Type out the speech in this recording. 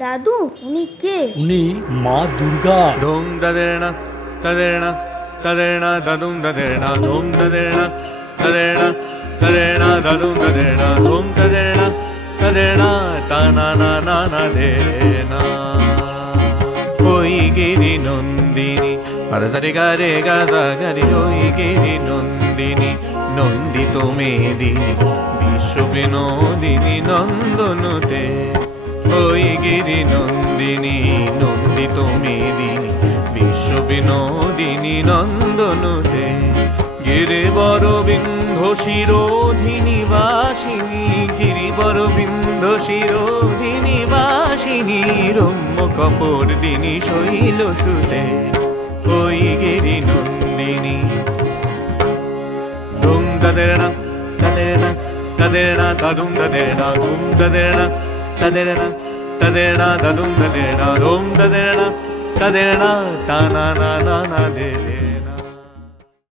দাদু, উনি কে? উনি মা দুর্গা। ধুম দাদের না তাদের না তাদের না দাদুম দাদের না ধুম দাদের না তাদের না তাদের না দাদুম দাদের না ধুম তাদের না তাদের না তা না না না না দে না ওই গিরি নন্দিনী পাদাসারি গারে গাদা গারি ওই গিরি নন্দিনী নন্দিত মেদিনী বিশ্ব বিনোদিনী নন্দনতে ওই গিরি নন্দিনী নন্দিত মেদিনী বিশ্ব বিনোদিনী নন্দনতে গিরিবর বিন্ধ শিরোধিনী বাসিনী গিরিবর বিন্ধ শিরোধিনী বাসিনী রম্য কপর দিনী শৈল সুতে ওই গিরি নন্দিনী ধুম দাদের না তাদের না তাদের না দাদুম দাদের না ধুম দাদের না তাদের না তাদের না দাদুম দাদের না ধুম দাদের না তাদের না তা না না না না দে